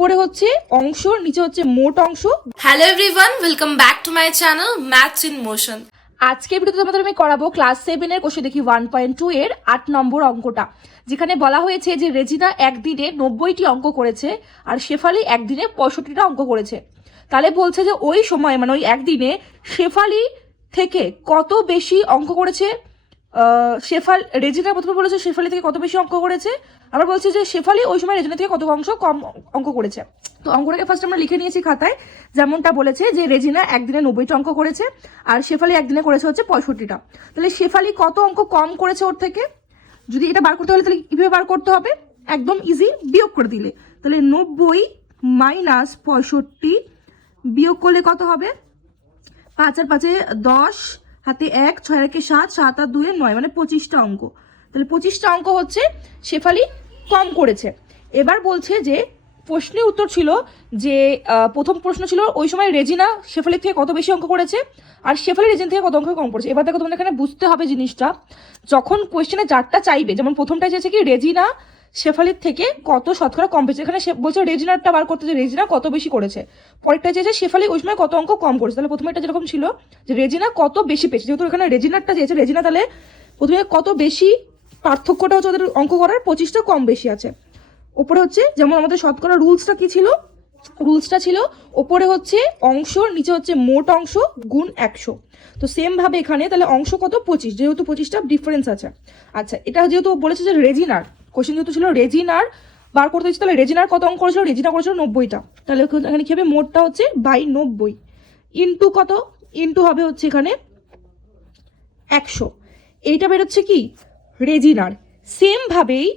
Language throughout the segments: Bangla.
ওপরে হচ্ছে অংশ, নিচে হচ্ছে মোট অংশ। Hello everyone, welcome back to my channel maths in motion. আজকের ভিডিওতে তোমাদের আমি করাবো ক্লাস 7 এর কোশ্চেন দেখি 1.2 এর 8 নম্বর অঙ্কটা, যেখানে বলা হয়েছে যে রেজিনা একদিনে 90টি অঙ্ক করেছে আর শেফালি একদিনে 65টা অঙ্ক করেছে। তাহলে বলছে যে ওই সময় মানে ওই একদিনে শেফালি থেকে কত বেশি অঙ্ক করেছে। রেজিনা প্রথমে বলেছে শেফালি থেকে কত বেশি অঙ্ক করেছে, আবার বলছে যে শেফালি ওই সময় রেজিনা থেকে কত অংশ কম অঙ্ক করেছে। তো অঙ্কটাকে ফার্স্ট আমরা লিখে নিয়েছি খাতায়, যেমনটা বলেছে যে রেজিনা একদিনে 90টা অঙ্ক করেছে আর শেফালি একদিনে করেছে হচ্ছে 65টা। তাহলে শেফালি কত অঙ্ক কম করেছে ওর থেকে, যদি এটা বার করতে হলে তাহলে কীভাবে বার করতে হবে, একদম ইজি, বিয়োগ করে দিলে। তাহলে 90 মাইনাস 65 বিয়োগ করলে কত হবে, 5 আর 5 10, হাতে 1, 6 আর 1 7, 7 আর 2 9, মানে 25টা অঙ্ক। তাহলে 25টা অঙ্ক হচ্ছে শেফালি কম করেছে। এবার বলছে যে প্রশ্নের উত্তর ছিল যে প্রথম প্রশ্ন ছিল ওই সময় রেজিনা শেফালির থেকে কত বেশি অঙ্ক করেছে আর শেফালি রেজিনা থেকে কত অঙ্ক কম করেছে। এবার দেখো তোমাদের এখানে বুঝতে হবে জিনিসটা, যখন কোয়েশ্চেনে যারটা চাইবে, যেমন প্রথমটা চেয়েছে কি রেজিনা শেফালির থেকে কত শতকরা কম পেয়েছে, এখানে বলছে রেজিনারটা বার করতে, যে রেজিনা কত বেশি করেছে। পরেরটা চেয়েছে শেফালি ওই সময় কত অঙ্ক কম করেছে। তাহলে প্রথমে এটা যেরকম ছিল যে রেজিনা কত বেশি পেয়েছে, যেহেতু এখানে রেজিনারটা চেয়েছে রেজিনা, তাহলে প্রথমে কত বেশি পার্থক্যটা হচ্ছে ওদের অঙ্ক করার, 25টা কম বেশি আছে। ওপরে হচ্ছে যেমন আমাদের শতকরা রুলসটা কি ছিল, রুলসটা ছিল ওপরে হচ্ছে অংশ, নিচে হচ্ছে মোট অংশ গুণ 100। তো সেম ভাবে এখানে তাহলে অংশ কত 25, যেহেতু 25টা ডিফারেন্স আছে। আচ্ছা, এটা যেহেতু বলেছে যে রেজিনার কোশ্চেন যেহেতু ছিল রেজিনার বার করতে হচ্ছে, তাহলে রেজিনার কত অঙ্ক করেছিল, রেজিনা করেছিল 90টা। তাহলে এখানে কি হবে, মোটটা হচ্ছে বাই 90 ইন্টু কত, ইন্টু হবে হচ্ছে এখানে 100। এইটা বেরোচ্ছে কি রেজিনার। সেম ভাবেই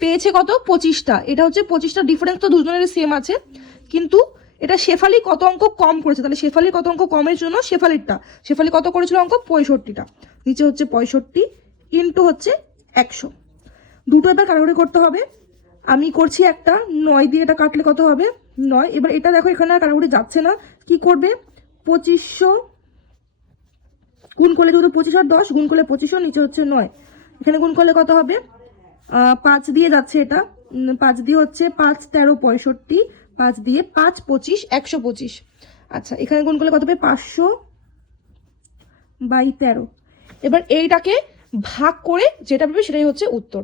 পেয়েছে কত 25টা, এটা হচ্ছে 25টা ডিফারেন্স, তো দুজনের সেম আছে, কিন্তু এটা শেফালি কত অঙ্ক কম করেছে। তাহলে শেফালির কত অঙ্ক কমের জন্য শেফালি কত করেছিল অঙ্ক 65টা, নিচে হচ্ছে 65 ইন্টু হচ্ছে 100। দুটো এবার কাটাকুটি করতে হবে, আমি করছি একটা 9 দিয়ে, এটা কাটলে কত হবে 9। এবার এটা দেখো এখানে আর কাটাকুটি যাচ্ছে না, কি করবে 2500 গুণ করলে, যেহেতু 25 আর 10 গুণ করলে 2500, নিচে হচ্ছে 9, এখানে গুণ করলে কত হবে 5 দিয়ে যাচ্ছে, এটা 5 দিয়ে হচ্ছে 5 13 65, 5 দিয়ে 5 25 125। আচ্ছা, এখানে গুণ করলে কত হবে 500/13। এবার এইটাকে ভাগ করে যেটা পাবে সেটাই হচ্ছে উত্তর।